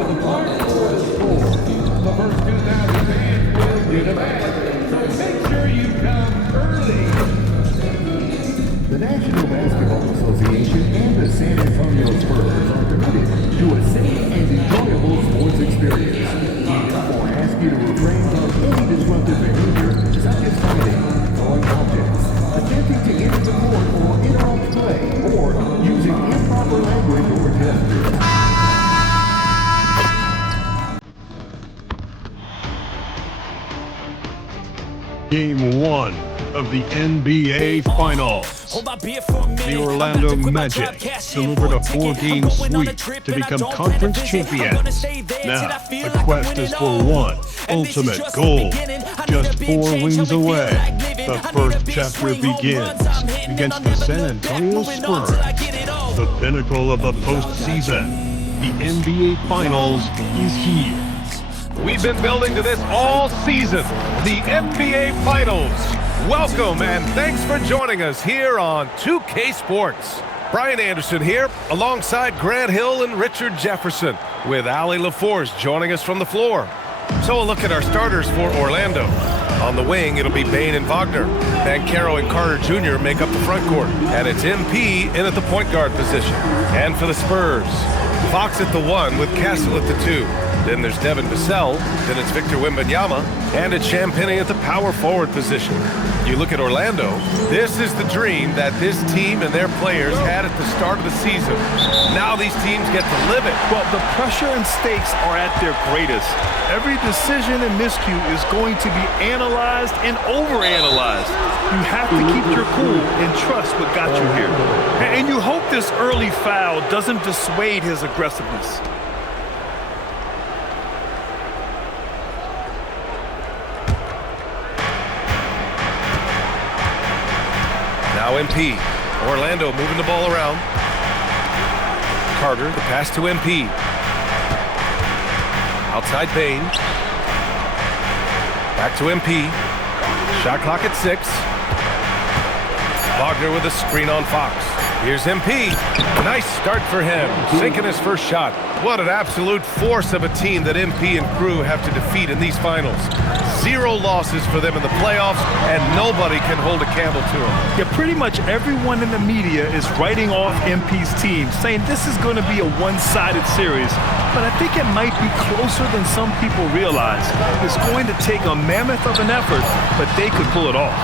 to the park for the score. The first 2,000 fans will do the match, so make sure you come early. The National Basketball Association and the San Antonio Spurs are committed to a safe and enjoyable sports experience. We therefore ask you to refrain from any disruptive behavior, such as fighting, throwing objects, attempting to enter the court or interrupt play, or using improper language or gestures. Game 1 of the NBA Finals. The Orlando Magic delivered a 4-game sweep to become conference champions. Now, the quest is for one ultimate goal. Just 4 wins away, the first chapter begins against the San Antonio Spurs. The pinnacle of the postseason, the NBA Finals, is here. We've been building to this all season, the NBA Finals. Welcome and thanks for joining us here on 2K Sports. Brian Anderson here, alongside Grant Hill and Richard Jefferson, with Ali LaForce joining us from the floor. So a look at our starters for Orlando. On the wing, it'll be Bane and Wagner. Banchero and Carter Jr. make up the front court. And it's MP in at the point guard position. And for the Spurs, Fox at the 1 with Castle at the 2. Then there's Devin Vassell, then it's Victor Wembanyama, and it's Champagnie at the power forward position. You look at Orlando, this is the dream that this team and their players had at the start of the season. Now these teams get to live it. Well, the pressure and stakes are at their greatest. Every decision and miscue is going to be analyzed and overanalyzed. You have to keep your cool and trust what got you here. And you hope this early foul doesn't dissuade his aggressiveness. Now MP. Orlando moving the ball around. Carter, the pass to MP. Outside Bane. Back to MP. Shot clock at 6. Wagner with a screen on Fox. Here's MP. Nice start for him. Sinking his first shot. What an absolute force of a team that MP and crew have to defeat in these finals. 0 losses for them in the playoffs, and nobody can hold a candle to them. Yeah, pretty much everyone in the media is writing off MP's team, saying this is going to be a one-sided series. But I think it might be closer than some people realize. It's going to take a mammoth of an effort, but they could pull it off.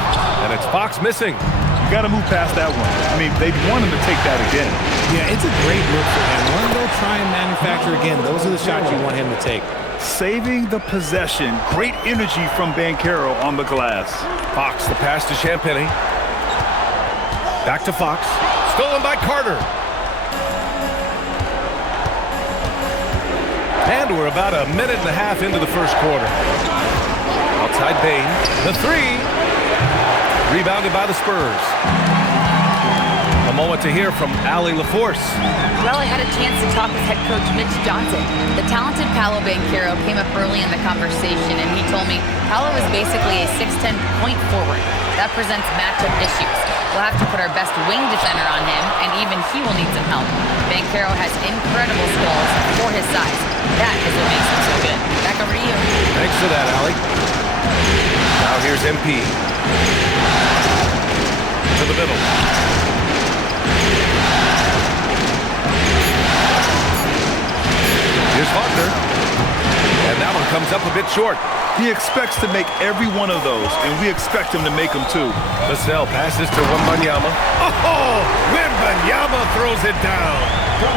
And it's Fox missing. You got to move past that one. I mean, they want him to take that again. Yeah, it's a great look for him. When they'll try and manufacture again, those are the shots you want him to take. Saving the possession. Great energy from Banchero on the glass. Fox, the pass to Champagnie. Back to Fox. Stolen by Carter. And we're about a minute and a half into the first quarter. Outside Bane. The 3. Rebounded by the Spurs. A moment to hear from Ali LaForce. Well, I had a chance to talk with head coach Mitch Johnson. The talented Paolo Banchero came up early in the conversation, and he told me Paolo is basically a 6'10" point forward. That presents matchup issues. We'll have to put our best wing defender on him, and even he will need some help. Banchero has incredible skills for his size. That is what makes him so good. Back over to you. Thanks for that, Ali. Now here's MP. To the middle. Here's Wagner. And that one comes up a bit short. He expects to make every one of those, and we expect him to make them too. Vassell passes to Wembanyama. Oh! Wembanyama throws it down.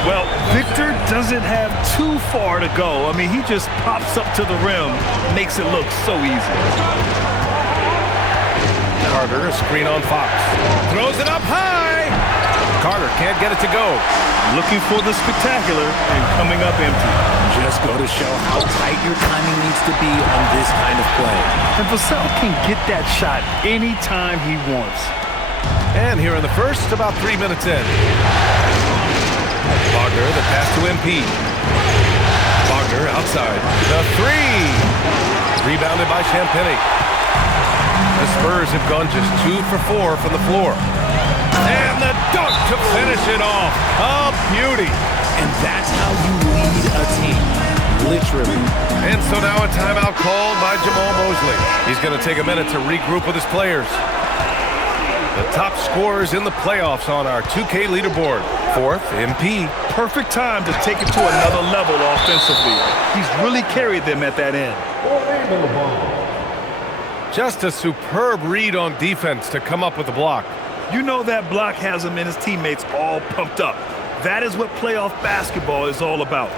Well, Victor doesn't have too far to go. I mean, he just pops up to the rim, makes it look so easy. Carter, a screen on Fox. Throws it up high. Carter can't get it to go. Looking for the spectacular and coming up empty. Just go to show how tight your timing needs to be on this kind of play. And Vassell can get that shot anytime he wants. And here in the first, about 3 minutes in. Wagner, the pass to MP. Wagner outside. The 3. Rebounded by Champagnie. The Spurs have gone just 2 for 4 from the floor. And the dunk to finish it off. A beauty. And that's how you lead a team. really. And so now a timeout called by Jamal Mosley. He's going to take a minute to regroup with his players. The top scorers in the playoffs on our 2K leaderboard. Fourth, MP. Perfect time to take it to another level offensively. He's really carried them at that end. Just a superb read on defense to come up with the block. You know that block has him and his teammates all pumped up. That is what playoff basketball is all about.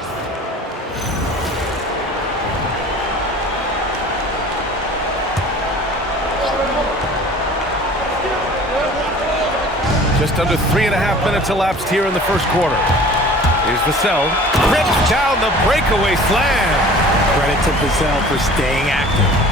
Just under 3.5 minutes elapsed here in the first quarter. Here's Vassell. Rips down the breakaway slam. Credit to Vassell for staying active.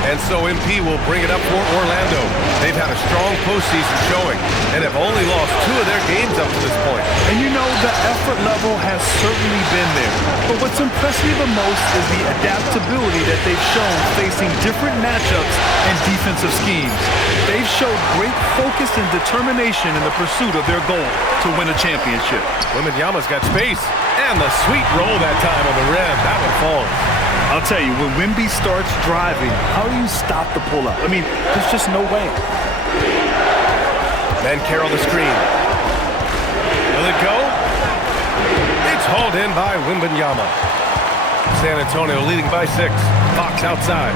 And so MP will bring it up for Orlando. They've had a strong postseason showing and have only lost 2 of their games up to this point. And you know the effort level has certainly been there. But what's impressed me the most is the adaptability that they've shown facing different matchups and defensive schemes. They've showed great focus and determination in the pursuit of their goal to win a championship. Wembanyama's got space. And the sweet roll that time on the rim. That one falls. I'll tell you, when Wemby starts driving, how do you stop the pull-up? I mean, there's just no way. Banchero the screen. Will it go? It's hauled in by Wembanyama. San Antonio leading by 6. Fox outside.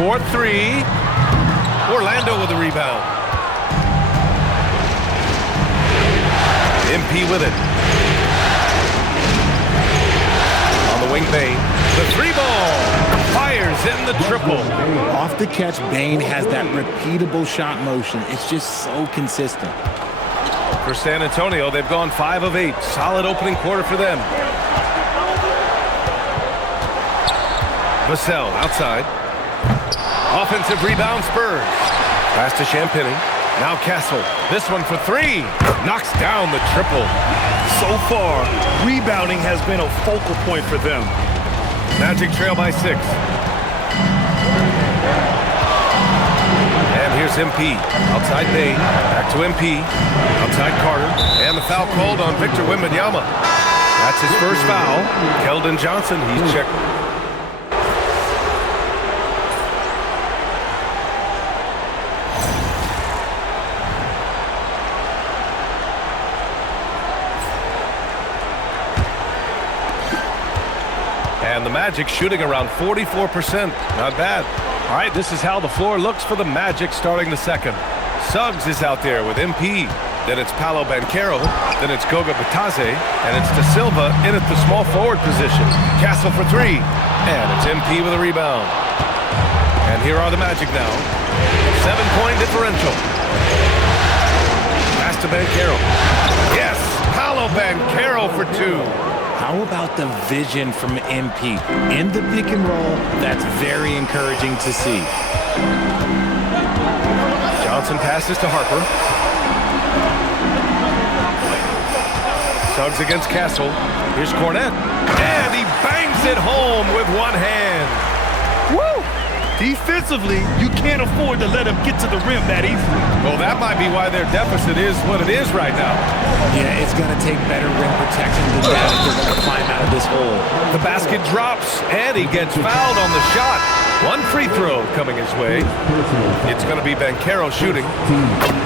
Fourth 3. Orlando with the rebound. MP with it. On the wing, Bane. The 3-ball. Fires in the triple. Off the catch, Bane has that repeatable shot motion. It's just so consistent. For San Antonio, they've gone 5 of 8. Solid opening quarter for them. Vassell outside. Offensive rebound, Spurs. Pass to Champagny. Now Castle. This one for 3. Knocks down the triple. So far, rebounding has been a focal point for them. Magic trail by 6. And here's MP. Outside Bay. Back to MP. Outside Carter. And the foul called on Victor Wembanyama. That's his first foul. Keldon Johnson, he's checked. And the Magic shooting around 44%. Not bad. All right, this is how the floor looks for the Magic starting the second. Suggs is out there with MP. Then it's Paolo Banchero. Then it's Goga Bitadze. And it's De Silva in at the small forward position. Castle for 3. And it's MP with a rebound. And here are the Magic now. 7-point differential. Pass to Banchero. Yes, Paolo Banchero for 2. How about the vision from MP? In the pick and roll, that's very encouraging to see. Johnson passes to Harper. Suggs against Castle. Here's Cornette. And he bangs it home with one hand. Woo! Defensively, you can't afford to let him get to the rim that easily. Well, that might be why their deficit is what it is right now. Yeah, it's going to take better rim protection than that if they're going to climb out of this hole. The basket drops, and he gets fouled on the shot. One free throw coming his way. It's going to be Banchero shooting.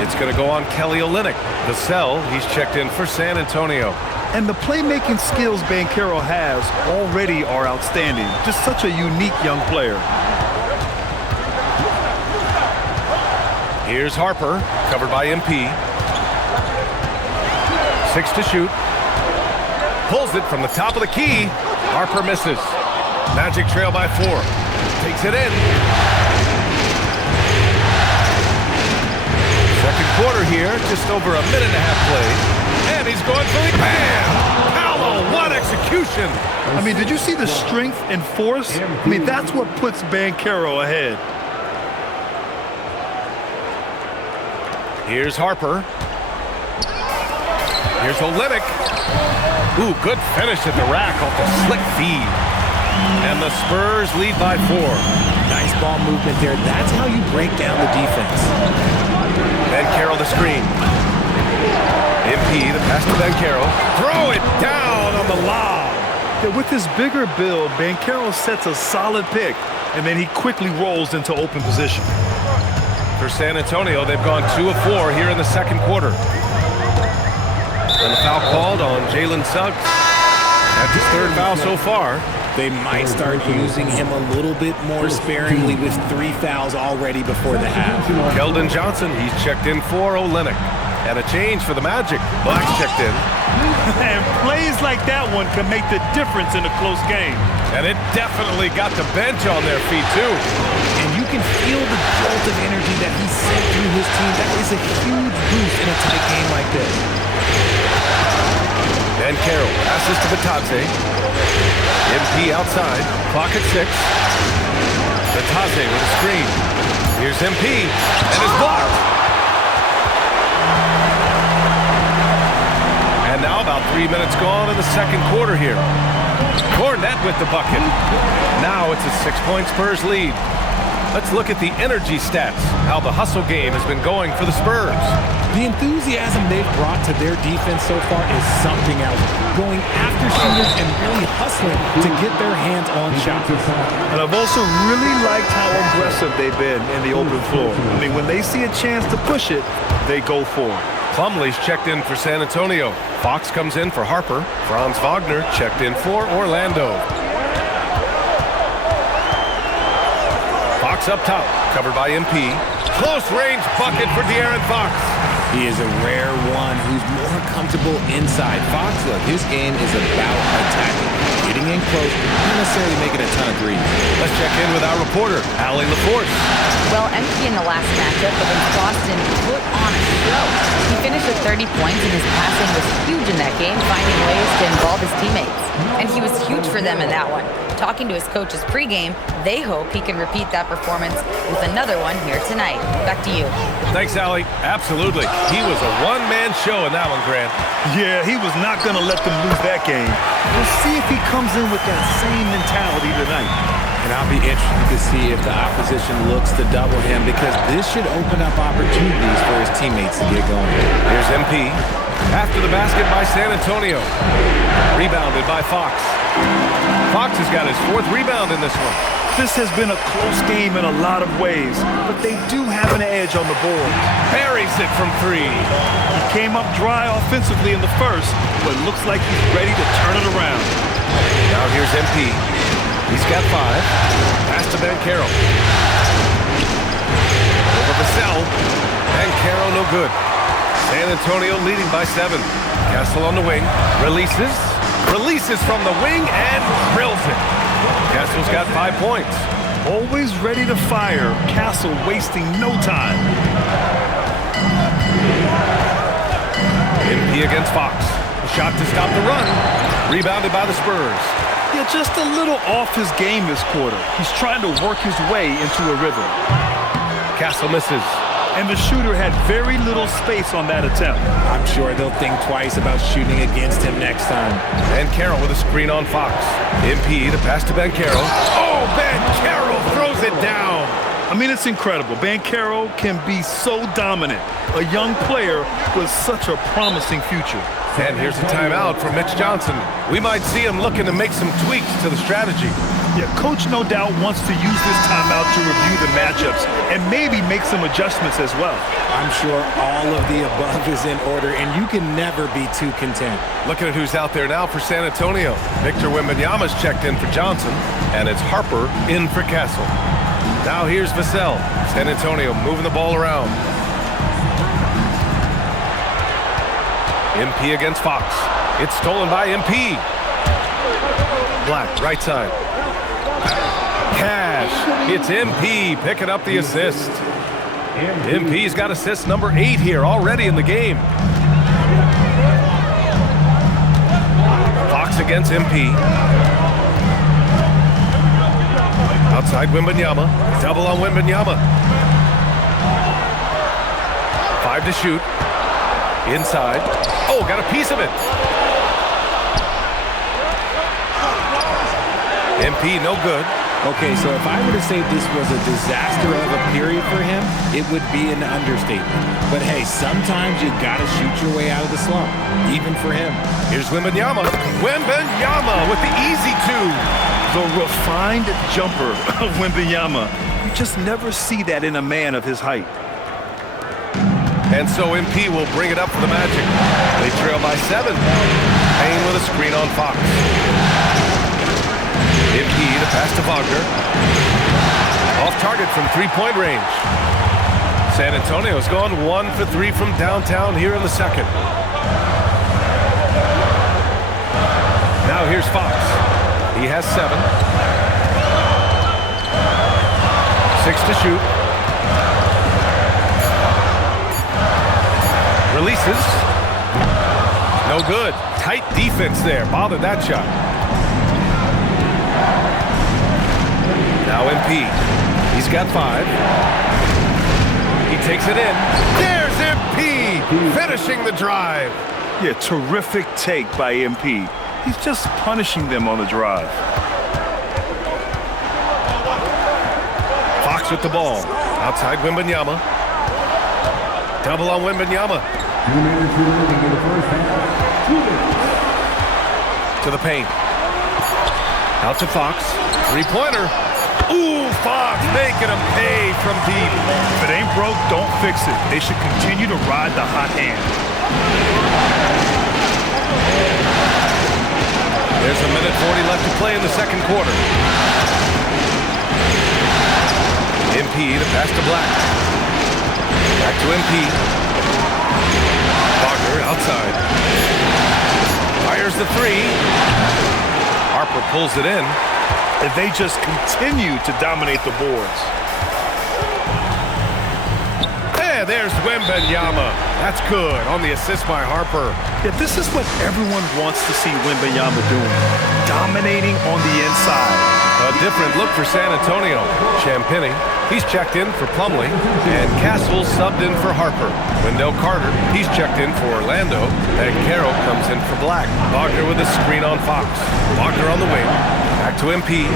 It's going to go on Kelly Olynyk. Vassell, he's checked in for San Antonio. And the playmaking skills Banchero has already are outstanding. Just such a unique young player. Here's Harper, covered by MP. 6 to shoot. Pulls it from the top of the key. Harper misses. Magic trail by 4. Takes it in. Second quarter here, just over a minute and a half played. And he's going for the bam! Paolo, what execution! I mean, did you see the strength and force? I mean, that's what puts Banchero ahead. Here's Harper. Here's Olynyk. Ooh, good finish at the rack off the slick feed. And the Spurs lead by 4. Nice ball movement there. That's how you break down the defense. Banchero the screen. MP to Banchero. Throw it down on the lob. Yeah, with his bigger build, Banchero sets a solid pick, and then he quickly rolls into open position. For San Antonio, they've gone 2 of 4 here in the second quarter. And a foul called on Jalen Suggs. That's his third foul so far. They might start using him a little bit more sparingly with 3 fouls already before the half. Keldon Johnson, he's checked in for Olynyk. And a change for the Magic. Black's checked in. And plays like that one can make the difference in a close game. And it definitely got the bench on their feet, too. And you can feel the jolt of energy that he sent through his team. That is a huge boost in a tight game like this. Banchero passes to Batadze. MP outside. Clock at 6. Batadze with a screen. Here's MP. And it's blocked. And now about 3 minutes gone in the second quarter here. Cornette with the bucket. Now it's a 6-point Spurs lead. Let's look at the energy stats, how the hustle game has been going for the Spurs. The enthusiasm they've brought to their defense so far is something else. Going after shooters and really hustling to get their hands on shots. And I've also really liked how aggressive they've been in the open floor. I mean, when they see a chance to push it, they go for it. Plumlee's checked in for San Antonio. Fox comes in for Harper. Franz Wagner checked in for Orlando. Fox up top, covered by MP. Close range bucket for De'Aaron Fox. He is a rare one who's more comfortable inside. Fox, look, his game is about attacking, getting in close, not necessarily making a ton of threes. Let's check in with our reporter, Allie LaForce. Well, MP in the last matchup against Boston put on a show. He finished with 30 points, and his passing was huge in that game, finding ways to involve his teammates. And he was huge for them in that one. Talking to his coaches pregame, they hope he can repeat that performance with another one here tonight. Back to you. Thanks, Allie. Absolutely. He was a one-man show in that one, Grant. Yeah, he was not going to let them lose that game. We'll see if he comes in with that same mentality tonight. And I'll be interested to see if the opposition looks to double him, because this should open up opportunities for his teammates to get going. Here's MP. After the basket by San Antonio. Rebounded by Fox. Fox has got his 4th rebound in this one. This has been a close game in a lot of ways, but they do have an edge on the board. Buries it from 3. He came up dry offensively in the first, but looks like he's ready to turn it around. Now here's MP. He's got 5. Pass to Banchero. Over Vassell. Banchero no good. San Antonio leading by 7. Castle on the wing. Releases. Releases from the wing and drills it. Castle's got 5 points. Always ready to fire. Castle wasting no time. MP against Fox. A shot to stop the run. Rebounded by the Spurs. Yeah, just a little off his game this quarter. He's trying to work his way into a rhythm. Castle misses. And the shooter had very little space on that attempt. I'm sure they'll think twice about shooting against him next time. Banchero with a screen on Fox. MP to pass to Banchero. Oh, Banchero throws it down. I mean, it's incredible. Banchero can be so dominant. A young player with such a promising future. And here's a timeout for Mitch Johnson. We might see him looking to make some tweaks to the strategy. Yeah, coach no doubt wants to use this timeout to review the matchups and maybe make some adjustments as well. I'm sure all of the above is in order, and you can never be too content. Looking at who's out there now for San Antonio. Victor Wembanyama's checked in for Johnson, and it's Harper in for Castle. Now here's Vassell. San Antonio moving the ball around. MP against Fox. It's stolen by MP. Black, right side. Cash. It's MP picking up the assist. MP's got assist number 8 here already in the game. Fox against MP. Outside Wembanyama. Double on Wembanyama. 5 to shoot. Inside. Oh, got a piece of it. MP no good. Okay, so if I were to say this was a disaster of a period for him, it would be an understatement. But hey, sometimes you gotta shoot your way out of the slump, even for him. Here's Wembanyama. Wembanyama with the easy two. The refined jumper of Wembanyama. You just never see that in a man of his height. And so MP will bring it up for the Magic. They trail by 7. Payne with a screen on Fox. MP to pass to Wagner. Off target from three-point range. San Antonio's gone 1 for 3 from downtown here in the second. Now here's Fox. He has 7. 6 to shoot. Releases. No good. Tight defense there. Bothered that shot. Now MP. He's got 5. He takes it in. There's MP finishing the drive. Yeah, terrific take by MP. He's just punishing them on the drive. Fox with the ball. Outside Wembanyama. Double on Wembanyama. 2 minutes remaining in the first half. 2 minutes. To the paint. Out to Fox. Three-pointer. Ooh, Fox making him pay from deep. If it ain't broke, don't fix it. They should continue to ride the hot hand. There's a minute 40 left to play in the second quarter. MP to pass to Black. Back to MP. Wagner outside. Fires the 3. Harper pulls it in. And they just continue to dominate the boards. And there's Wembanyama. That's good on the assist by Harper. Yeah, this is what everyone wants to see Wembanyama doing. Dominating on the inside. A different look for San Antonio. Champagny, he's checked in for Plumlee, and Castle subbed in for Harper. Wendell Carter, he's checked in for Orlando, and Banchero comes in for Black. Wagner with a screen on Fox. Wagner on the wing. Back to MP.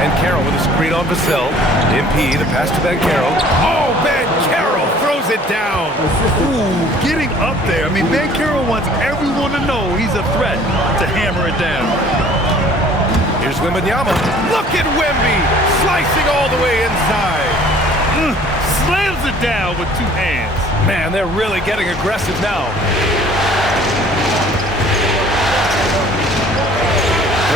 Banchero with a screen on Vassell. MP to pass to Banchero. Oh, Banchero throws it down. Ooh, getting up there. I mean, Banchero wants everyone to know he's a threat to hammer it down. Here's Wembanyama. Look at Wemby slicing all the way inside. Slams it down with 2 hands. Man, they're really getting aggressive now.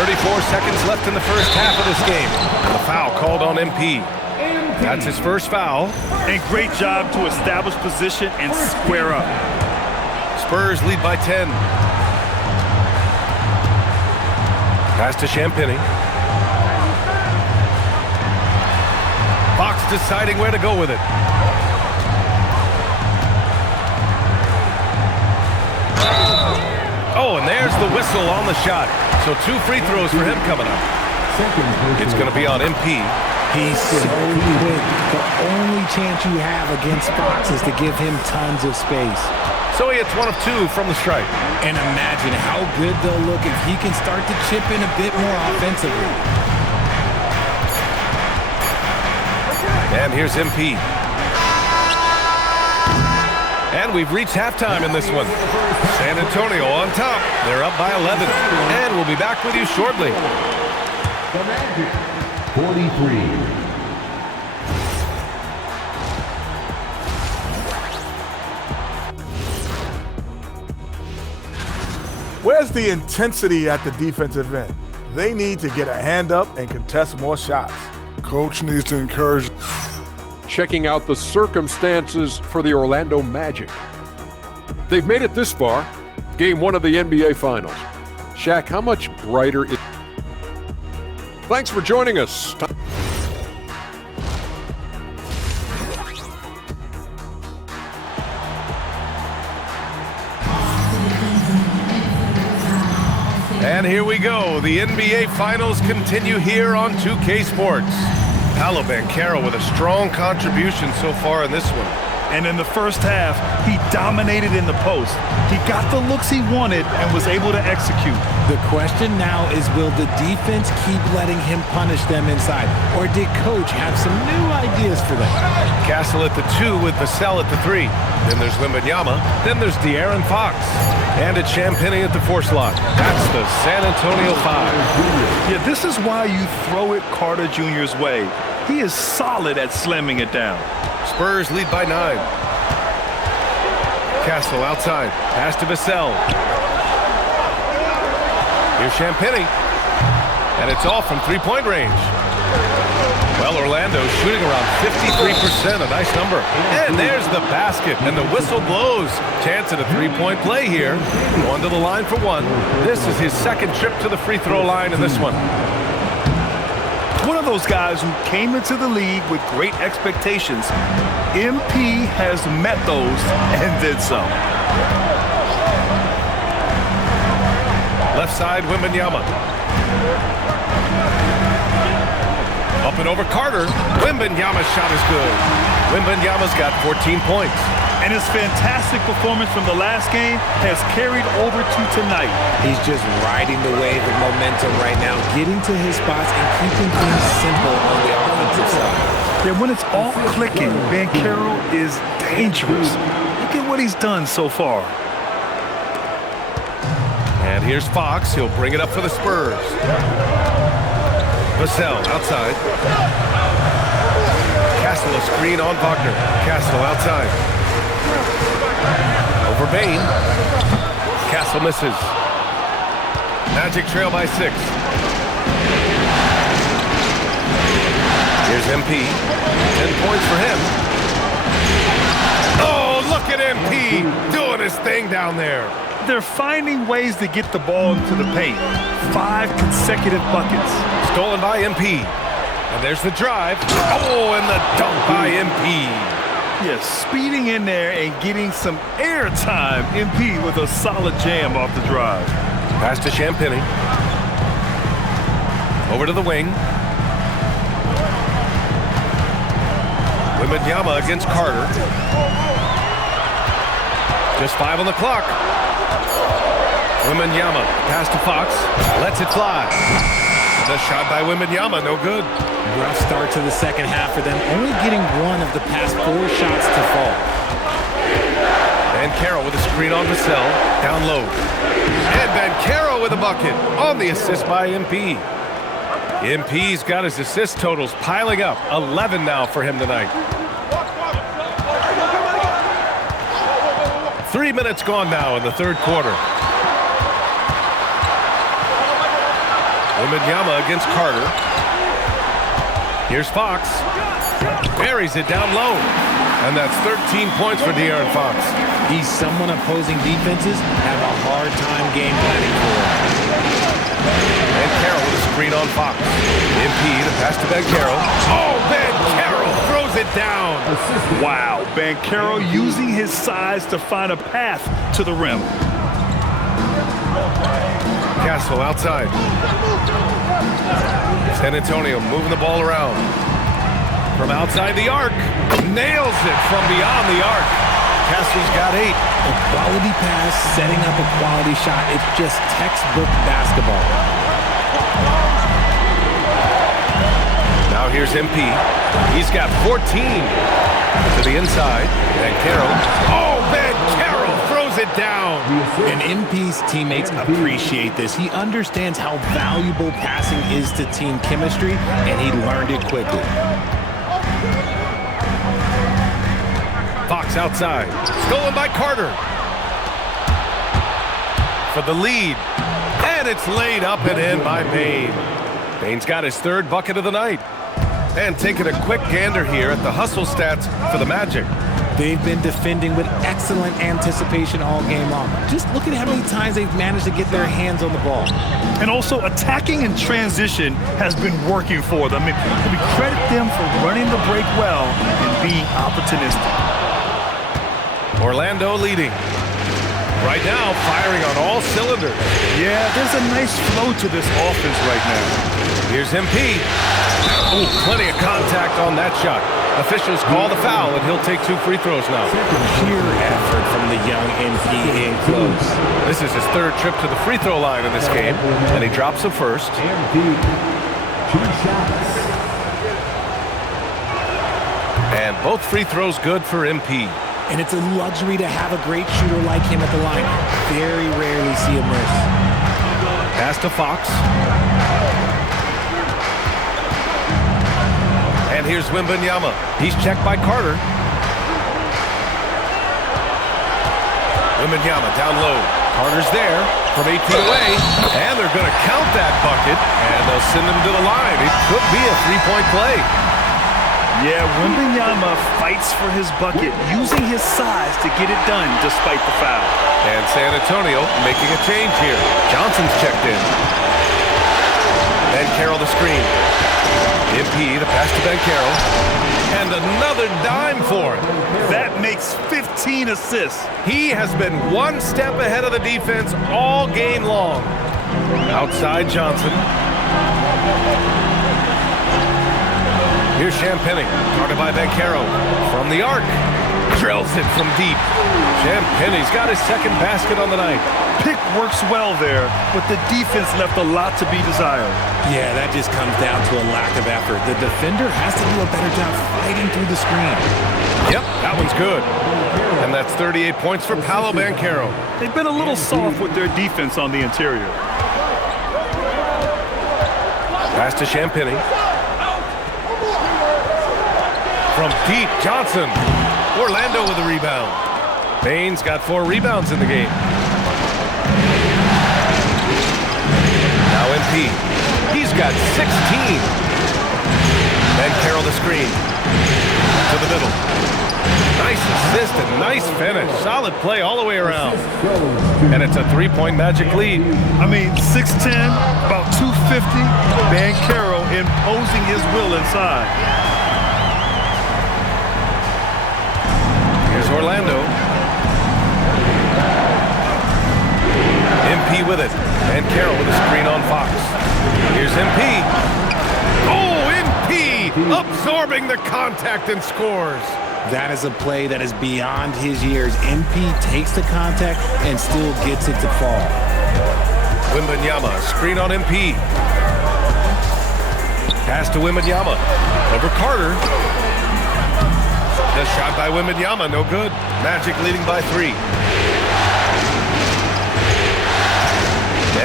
34 seconds left in the first half of this game. A foul called on MP. That's his first foul. And great job to establish position and square up. Spurs lead by 10. Pass to Champagny. Fox deciding where to go with it. Oh, and there's the whistle on the shot. So 2 free throws for him coming up. It's going to be on MP. He's so quick. The only chance you have against Fox is to give him tons of space. So he hits 1 of 2 from the stripe. And imagine how good they'll look if he can start to chip in a bit more offensively. And here's MP. And we've reached halftime in this one. San Antonio on top. They're up by 11. And we'll be back with you shortly. The Magic, 43. Where's the intensity at the defensive end? They need to get a hand up and contest more shots. Coach needs to encourage. Checking out the circumstances for the Orlando Magic. They've made it this far, Game 1 of the NBA Finals. Shaq, how much brighter is... Thanks for joining us. And here we go. The NBA Finals continue here on 2K Sports. Paolo Banchero with a strong contribution so far in this one. And in the first half, he dominated in the post. He got the looks he wanted and was able to execute. The question now is, will the defense keep letting him punish them inside? Or did coach have some new ideas for them? Castle at the 2 with Vassell at the 3. Then there's Wembanyama. Then there's De'Aaron Fox. And it's Champagnie at the 4 slot. That's the San Antonio 5. Yeah, this is why you throw it Carter Jr.'s way. He is solid at slamming it down. Spurs lead by 9. Castle outside. Pass to Vassell. Here's Champagnie. And it's off from three-point range. Well, Orlando shooting around 53%, a nice number. And there's the basket, and the whistle blows. Chance at a three-point play here. Going to the line for 1. This is his second trip to the free throw line in this one. One of those guys who came into the league with great expectations. MP has met those and did so. Left side, Wembanyama. Up and over Carter. Wembanyama's shot is good. Wembanyama's got 14 points. And his fantastic performance from the last game has carried over to tonight. He's just riding the wave of momentum right now, getting to his spots and keeping things simple on the offensive side. Yeah, when it's all clicking, Banchero is dangerous. Look at what he's done so far. And here's Fox. He'll bring it up for the Spurs. Vassell outside. Castle a screen on Wagner. Castle outside. Over Bane. Castle misses. Magic trail by 6. Here's MP. 10 points for him. Oh, look at MP doing his thing down there. They're finding ways to get the ball into the paint. 5 consecutive buckets. Stolen by MP. And there's the drive. Oh, and the dunk by MP. Yes, speeding in there and getting some air time. MP with a solid jam off the drive. Pass to Champagnie. Over to the wing. Wembanyama against Carter. Just 5 on the clock. Wembanyama, pass to Fox, lets it fly. The shot by Wembanyama, no good. Rough start to the second half for them, only getting 1 of the past 4 shots to fall. Banchero with a screen on Vassell, down low. And Banchero with a bucket on the assist by MP. MP's got his assist totals piling up, 11 now for him tonight. 3 minutes gone now in the third quarter. Wembanyama against Carter. Here's Fox. Buries it down low. And that's 13 points for De'Aaron Fox. He's someone opposing defenses have a hard time game planning for. And Carroll with a screen on Fox. MP, the pass to Banchero. Oh, Banchero throws it down. Wow, Banchero using his size to find a path to the rim. Castle outside. San Antonio moving the ball around. From outside the arc. Nails it from beyond the arc. Castle's got 8. A quality pass, setting up a quality shot. It's just textbook basketball. Now here's MP. He's got 14. To the inside. Banchero. Oh, Banchero throws it down. And MP's teammates appreciate this. He understands how valuable passing is to team chemistry, and he learned it quickly. Fox outside. Stolen by Carter. For the lead. And it's laid up and in by Bane. Bane's got his 3rd bucket of the night. And taking a quick gander here at the hustle stats for the Magic. They've been defending with excellent anticipation all game long. Just look at how many times they've managed to get their hands on the ball. And also attacking in transition has been working for them. We credit them for running the break well and being opportunistic. Orlando leading. Right now, firing on all cylinders. Yeah, there's a nice flow to this offense right now. Here's MP. Ooh, plenty of contact on that shot. Officials call the foul, and he'll take 2 free throws now. Sheer effort from the young MP in close. This is his 3rd trip to the free throw line in this game, and he drops the first. And both free throws good for MP. And it's a luxury to have a great shooter like him at the line. Very rarely see him miss. Pass to Fox. And here's Wembanyama. He's checked by Carter. Wembanyama down low. Carter's there from 8 feet away. And they're going to count that bucket. And they'll send him to the line. It could be a 3-point play. Yeah, Wembanyama fights for his bucket, using his size to get it done despite the foul. And San Antonio making a change here. Johnson's checked in. Banchero the screen. MP the pass to Banchero. And another dime for him. That makes 15 assists. He has been 1 step ahead of the defense all game long. Outside Johnson. Here's Champagny, guarded by Banchero. From the arc, drills it from deep. Champagny's got his 2nd basket on the night. Pick works well there, but the defense left a lot to be desired. Yeah, that just comes down to a lack of effort. The defender has to do a better job fighting through the screen. Yep, that one's good. And that's 38 points for Paolo Banchero. They've been a little soft with their defense on the interior. Pass to Champagny. From deep, Johnson. Orlando with the rebound. Bane's got 4 rebounds in the game. Now MP. He's got 16. Banchero the screen. To the middle. Nice assist and nice finish. Solid play all the way around. And it's a 3-point Magic lead. I mean, 6'10", about 250. Banchero imposing his will inside. Here's Orlando. MP with it. Banchero with a screen on Fox. Here's MP. Oh, MP absorbing the contact and scores. That is a play that is beyond his years. MP takes the contact and still gets it to fall. Wembanyama, screen on MP. Pass to Wembanyama. Over Carter. The shot by Wembanyama, no good. Magic leading by 3.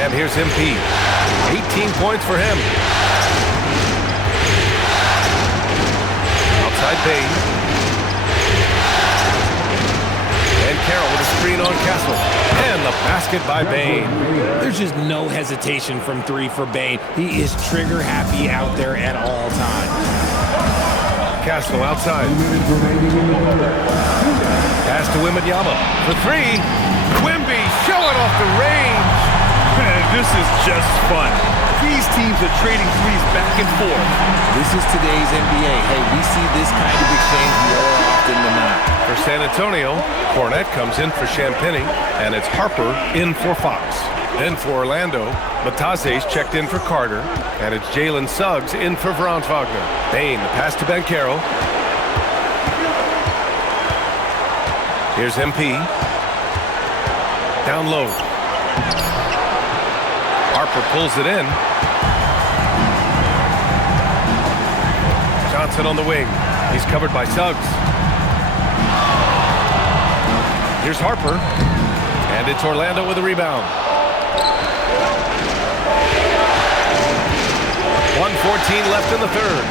And here's MP. 18 points for him. Outside Bane. And Carroll with a screen on Castle. And the basket by Bane. There's just no hesitation from 3 for Bane. He is trigger happy out there at all times. Castle outside. Pass to Wembanyama for 3. Wemby showing off the range. Man, this is just fun. These teams are trading threes back and forth. This is today's NBA. Hey, we see this kind of exchange more often than not. For San Antonio, Cornette comes in for Champagny, and it's Harper in for Fox. Then for Orlando, Batase's checked in for Carter, and it's Jalen Suggs in for Franz Wagner. Bane, the pass to Banchero. Here's MP. Down low. Harper pulls it in. Johnson on the wing. He's covered by Suggs. Here's Harper. And it's Orlando with a rebound. 1:14 left in the third.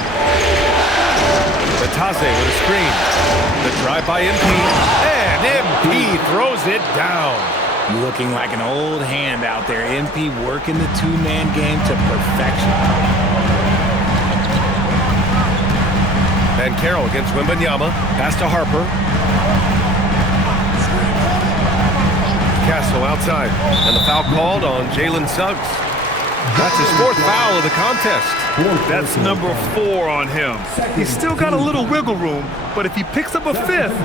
Batase with a screen. The drive by MP. And MP throws it down. Looking like an old hand out there. MP working the two-man game to perfection. Banchero against Wembanyama. Pass to Harper. Castle outside. And the foul called on Jalen Suggs. That's his 4th foul of the contest. That's number 4 on him. He's still got a little wiggle room, but if he picks up a 5th,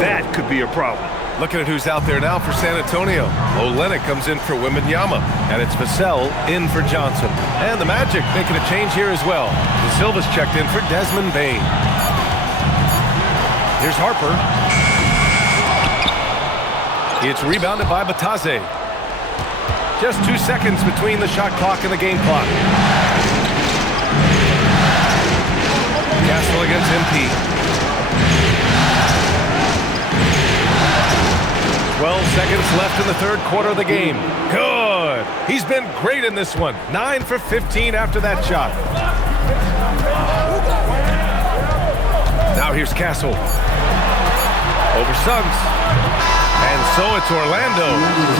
that could be a problem. Looking at who's out there now for San Antonio. Olenek comes in for Wembanyama, and it's Vassell in for Johnson. And the Magic making a change here as well. De Silva's checked in for Desmond Bane. Here's Harper. It's rebounded by Batase. Just 2 seconds between the shot clock and the game clock. Castle against MP. 12 seconds left in the third quarter of the game. Good. He's been great in this one. 9 for 15 after that shot. Now here's Castle. Over Suggs. And so it's Orlando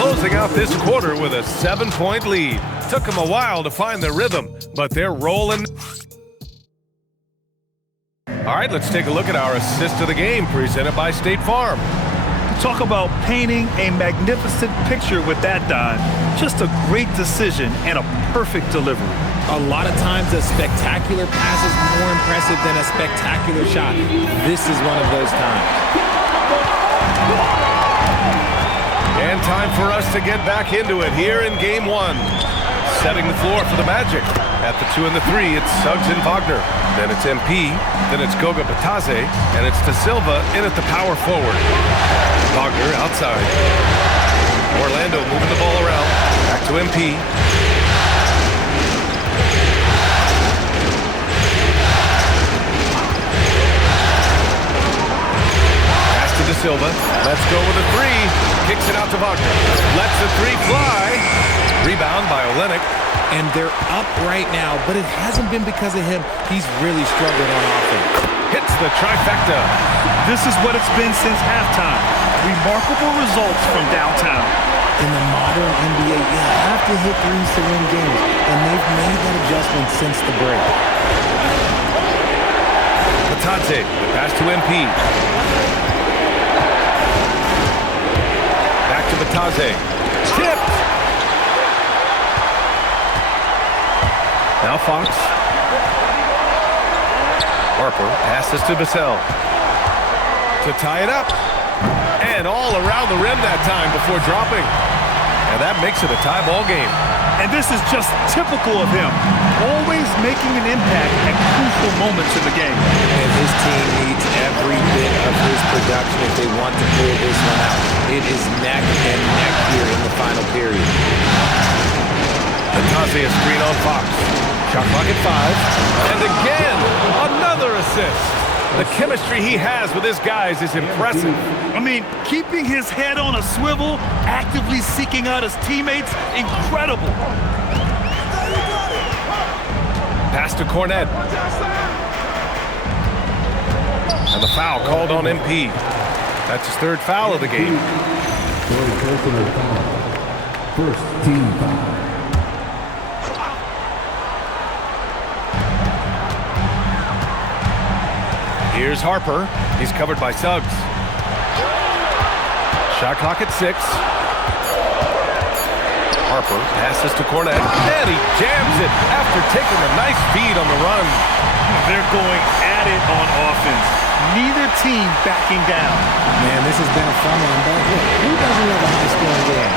closing out this quarter with a 7-point lead. Took them a while to find their rhythm, but they're rolling. All right, let's take a look at our assist of the game presented by State Farm. Talk about painting a magnificent picture with that dive. Just a great decision and a perfect delivery. A lot of times a spectacular pass is more impressive than a spectacular shot. This is one of those times. And time for us to get back into it here in game one. Setting the floor for the Magic. At the 2 and the 3, it's Suggs and Wagner. Then it's MP, then it's Goga Batase, and it's De Silva in at the power forward. Wagner outside. Orlando moving the ball around. Back to MP. Pass to De Silva. Let's go with a 3. Kicks it out to Wagner. Lets the 3 fly. Rebound by Olenek. And they're up right now, but it hasn't been because of him. He's really struggled on offense. Hits the trifecta. This is what it's been since halftime. Remarkable results from downtown. In the modern NBA, you have to hit threes to win games, and they've made that adjustment since the break. Batase, the pass to MP. Back to Batase. Tipped. Now Fox. Harper passes to Vassell. To tie it up. And all around the rim that time before dropping. And that makes it a tie ball game. And this is just typical of him. Always making an impact at crucial moments in the game. And his team needs every bit of his production if they want to pull this one out. It is neck and neck here in the final period. Batase a screen on Fox. Shot clock at 5. And again, another assist. The chemistry he has with his guys is impressive. I mean, keeping his head on a swivel, actively seeking out his teammates, incredible. Pass to Cornette. And the foul called on MP. That's his 3rd foul of the game. First team foul. Here's Harper. He's covered by Suggs. Shot clock at 6. Harper passes to Cornette. And he jams it after taking a nice feed on the run. They're going at it on offense. Neither team backing down. Man, this has been a fun one, but look, who doesn't love a high-scoring game?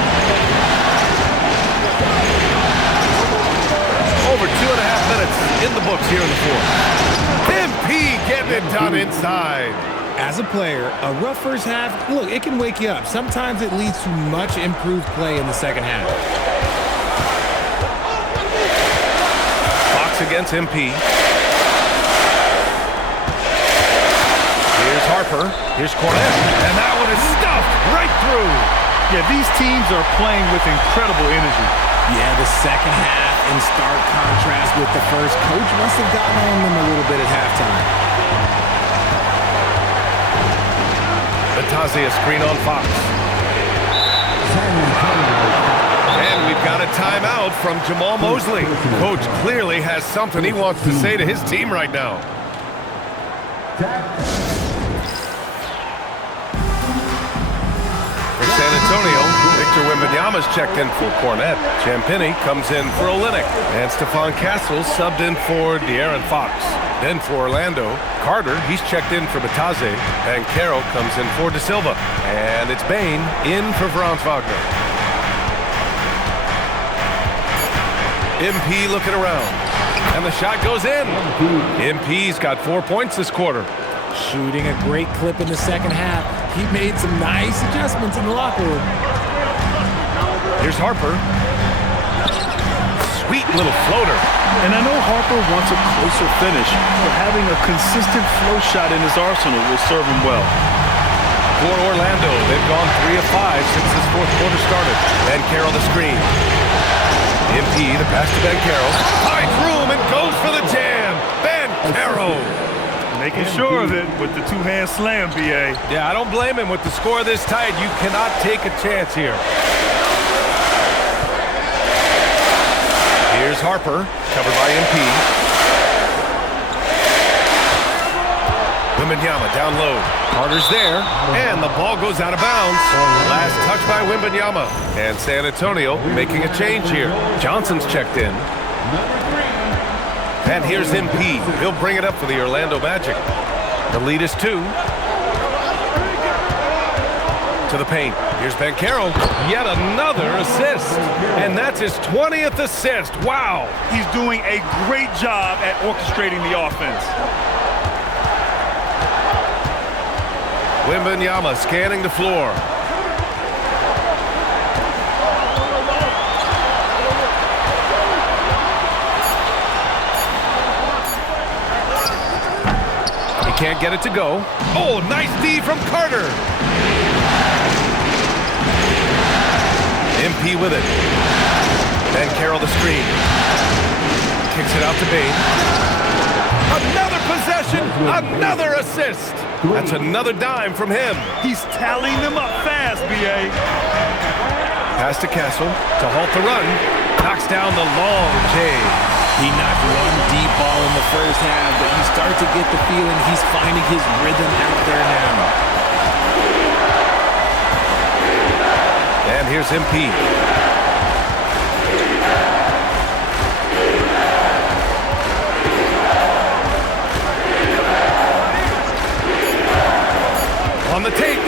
Over 2.5 minutes in the books here in the fourth. MP getting it done inside. As a player, a rough first half, look, it can wake you up. Sometimes it leads to much improved play in the second half. Fox against MP. Here's Harper. Here's Cornette. And that one is stuffed right through. Yeah, these teams are playing with incredible energy. Yeah, the second half in stark contrast with the first. Coach must have gotten on them a little bit at halftime. Batase a screen on Fox. And we've got a timeout from Jamal Mosley. Coach clearly has something he wants to say to his team right now. For San Antonio, Victor Wembanyama's checked in for Cornette. Champagny comes in for Olenek. And Stephon Castle subbed in for De'Aaron Fox. Then for Orlando, Carter, he's checked in for Batase. And Banchero comes in for De Silva. And it's Bain in for Franz Wagner. MP looking around. And the shot goes in. MP's got 4 points this quarter. Shooting a great clip in the second half. He made some nice adjustments in the locker room. Here's Harper. Sweet little floater. And I know Harper wants a closer finish, but having a consistent flow shot in his arsenal will serve him well. For Orlando, they've gone 3 of 5 since this fourth quarter started. Banchero the screen. MP, the pass to Banchero. Finds room and goes for the jam. Banchero. Making sure of it with the two-hand slam, B.A. Yeah, I don't blame him. With the score this tight, you cannot take a chance here. Here's Harper, covered by MP. Wembanyama down low. Carter's there, and the ball goes out of bounds. Last touch by Wembanyama. And San Antonio making a change here. Johnson's checked in. And here's MP. He'll bring it up for the Orlando Magic. The lead is 2. To the paint. Here's Banchero. Yet another assist. And that's his 20th assist. Wow. He's doing a great job at orchestrating the offense. Wembanyama scanning the floor. He can't get it to go. Oh, nice D from Carter. MP with it. Banchero the screen. Kicks it out to Bain. Another possession, another assist. That's another dime from him. He's tallying them up fast, B.A. Pass to Castle to halt the run. Knocks down the long J. He knocked one deep ball in the first half, but you start to get the feeling he's finding his rhythm out there now. And here's MP. On the take.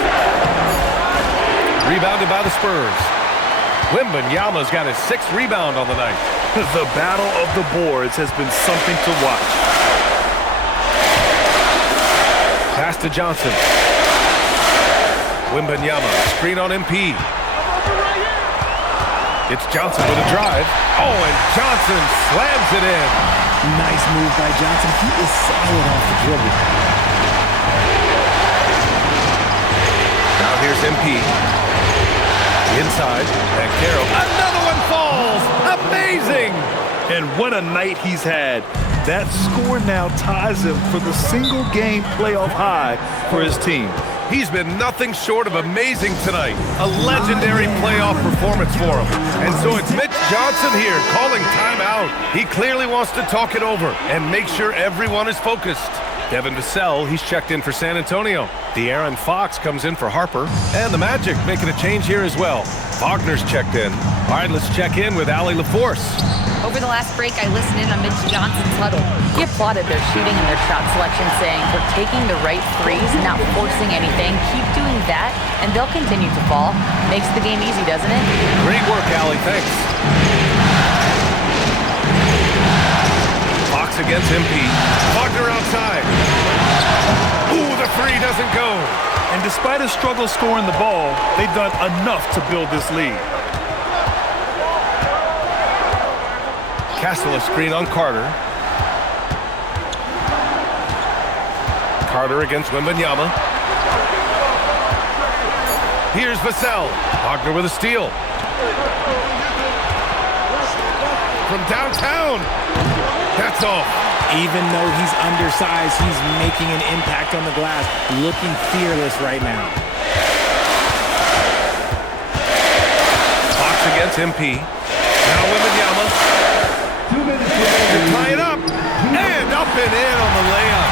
Rebounded by the Spurs. Wembanyama's got his 6th rebound on the night. The battle of the boards has been something to watch. Pass to Johnson. Wembanyama, screen on MP. It's Johnson with a drive. Oh, and Johnson slams it in. Nice move by Johnson. He is solid off the dribble. Now here's MP. Inside, Banchero. Another one falls! Amazing! And what a night he's had. That score now ties him for the single-game playoff high for his team. He's been nothing short of amazing tonight. A legendary playoff performance for him. And so it's Mitch Johnson here calling timeout. He clearly wants to talk it over and make sure everyone is focused. Devin Vassell, he's checked in for San Antonio. De'Aaron Fox comes in for Harper. And the Magic making a change here as well. Wagner's checked in. All right, let's check in with Allie LaForce. Over the last break, I listened in on Mitch Johnson's huddle. He applauded their shooting and their shot selection, saying, "We're taking the right threes, not forcing anything. Keep doing that, and they'll continue to fall." Makes the game easy, doesn't it? Great work, Allie. Thanks. Fox against MP. Wagner outside. Ooh, the 3 doesn't go. And despite a struggle scoring the ball, they've done enough to build this lead. Castle a screen on Carter. Carter against Wembanyama. Here's Vassell. Wagner with a steal. From downtown. That's off. Even though he's undersized, he's making an impact on the glass, looking fearless right now. Fox against MP. Now Wembanyama. To tie it up. And up and in on the layup.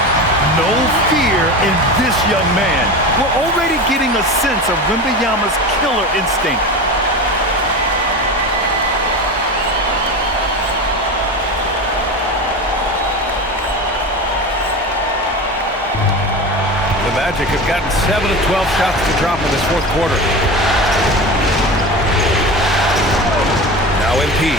No fear in this young man. We're already getting a sense of Wembanyama's killer instinct. The Magic have gotten 7 of 12 shots to drop in this fourth quarter. Now MP.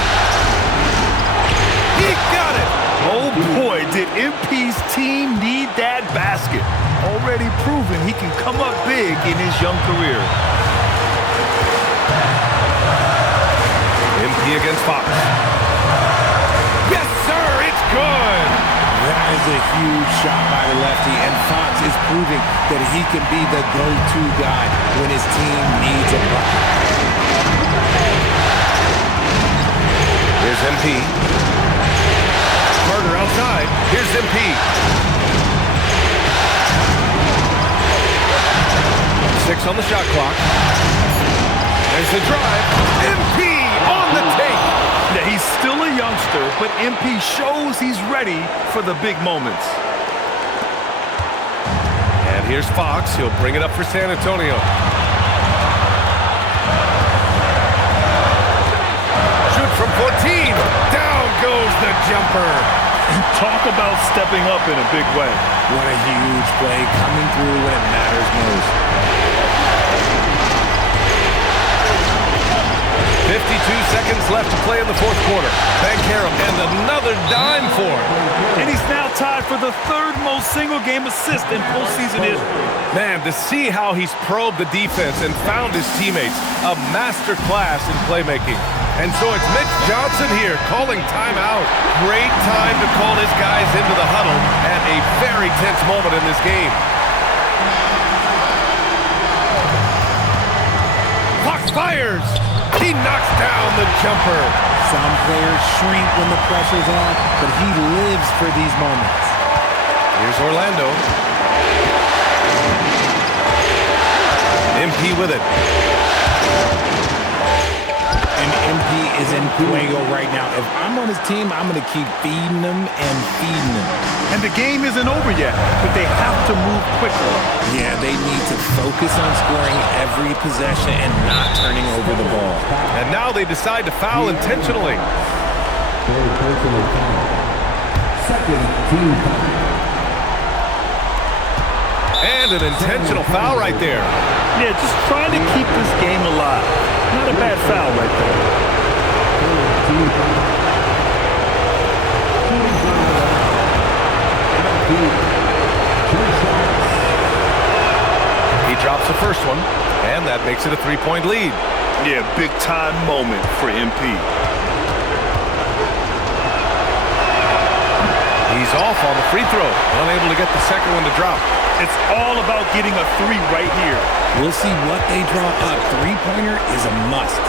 He got it! Oh boy, did MP's team need that basket. already proven he can come up big in his young career. MP against Fox. Yes, sir, it's good. That is a huge shot by the lefty, and Fox is proving that he can be the go-to guy when his team needs a bucket. Here's MP. Carter outside. Here's MP. 6 on the shot clock. There's the drive. MP on the take. Yeah, he's still a youngster, but MP shows he's ready for the big moments. And here's Fox. He'll bring it up for San Antonio. Shoot from 14. Down goes the jumper. Talk about stepping up in a big way. What a huge play, coming through when it matters most. 52 seconds left to play in the fourth quarter. Banchero and another dime for him. And he's now tied for the third most single-game assist in postseason history. Man, to see how he's probed the defense and found his teammates, a master class in playmaking. And so it's Mitch Johnson here calling timeout. Great time to call his guys into the huddle at a very tense moment in this game. Fox fires. He knocks down the jumper. Some players shrink when the pressure's on, but he lives for these moments. Here's Orlando. MP with it. And MP is in fuego right now. If I'm on his team, I'm going to keep feeding him and feeding him. And the game isn't over yet, but they have to move quickly. Yeah, they need to focus on scoring every possession and not turning over the ball. And now they decide to foul intentionally. Second team foul. And an intentional foul right there. Yeah, just trying to keep this game alive. Not a bad foul right there. He drops the first one, and that makes it a 3-point lead. Yeah, big-time moment for MP. He's off on the free throw, unable to get the second one to drop. It's all about getting a 3 right here. We'll see what they draw up. Three-pointer is a must.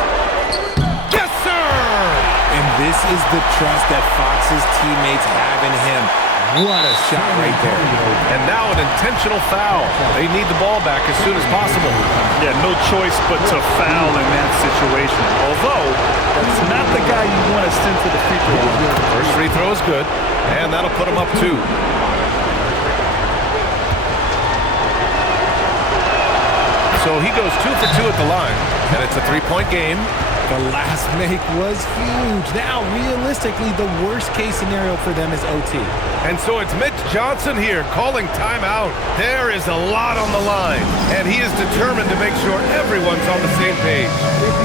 Yes, sir! And this is the trust that Fox's teammates have in him. What a shot right there. And now an intentional foul. They need the ball back as soon as possible. Yeah, no choice but to foul in that situation. Although, that's not the guy you want to send to the free throw line. First free throw is good, and that'll put him up 2. So he goes 2 for 2 at the line, and it's a 3-point game. The last make was huge. Now, realistically, the worst-case scenario for them is OT. And so it's Mitch Johnson here calling timeout. There is a lot on the line, and he is determined to make sure everyone's on the same page.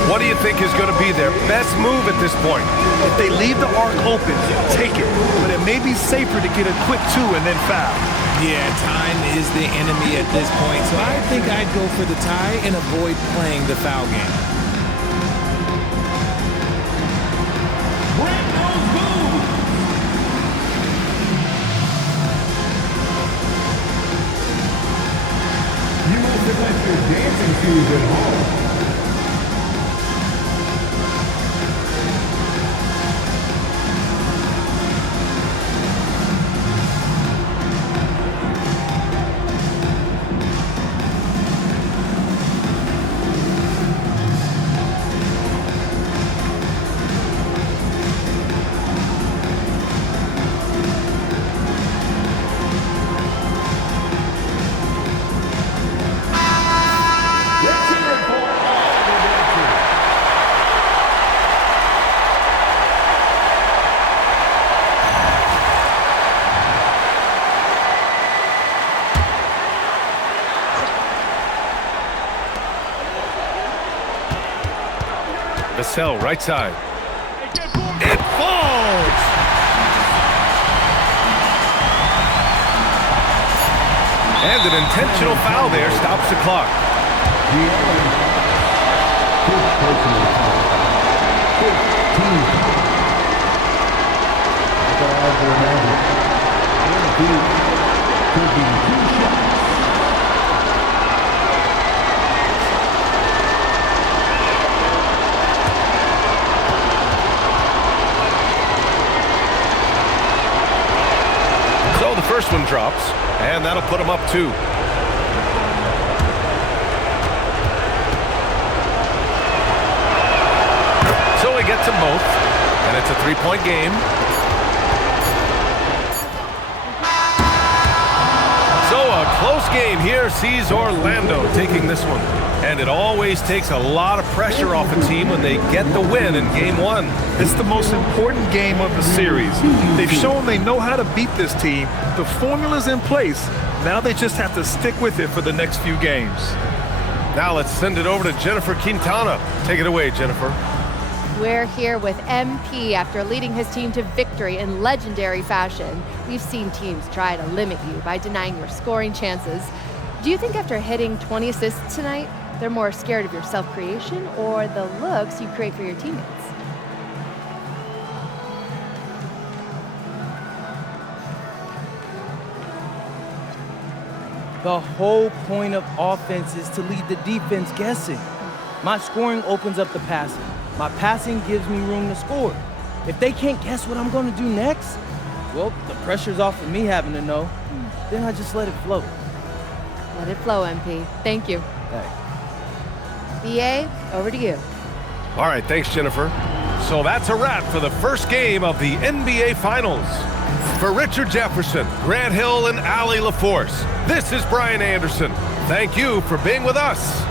What do you think is going to be their best move at this point? If they leave the arc open, take it. But it may be safer to get a quick 2 and then foul. Yeah, time is the enemy at this point, so I think I'd go for the tie and avoid playing the foul game. You must have left your dancing shoes at home. Vassell, right side. It falls! And an intentional foul there stops the clock. So the first one drops, and that'll put him up 2. So he gets them both, and it's a 3-point game. So a close game here sees Orlando taking this one. And it always takes a lot of pressure off a team when they get the win in Game 1. It's the most important game of the series. They've shown they know how to beat this team. The formula's in place. Now they just have to stick with it for the next few games. Now let's send it over to Jennifer Quintana. Take it away, Jennifer. We're here with MP after leading his team to victory in legendary fashion. We've seen teams try to limit you by denying your scoring chances. Do you think after hitting 20 assists tonight, they're more scared of your self-creation or the looks you create for your teammates? The whole point of offense is to leave the defense guessing. My scoring opens up the passing. My passing gives me room to score. If they can't guess what I'm going to do next, well, the pressure's off of me having to know. Then I just let it flow. Let it flow, MP. Thank you. Hey. BA, over to you. All right, thanks, Jennifer. So that's a wrap for the first game of the NBA Finals. For Richard Jefferson, Grant Hill, and Allie LaForce, this is Brian Anderson. Thank you for being with us.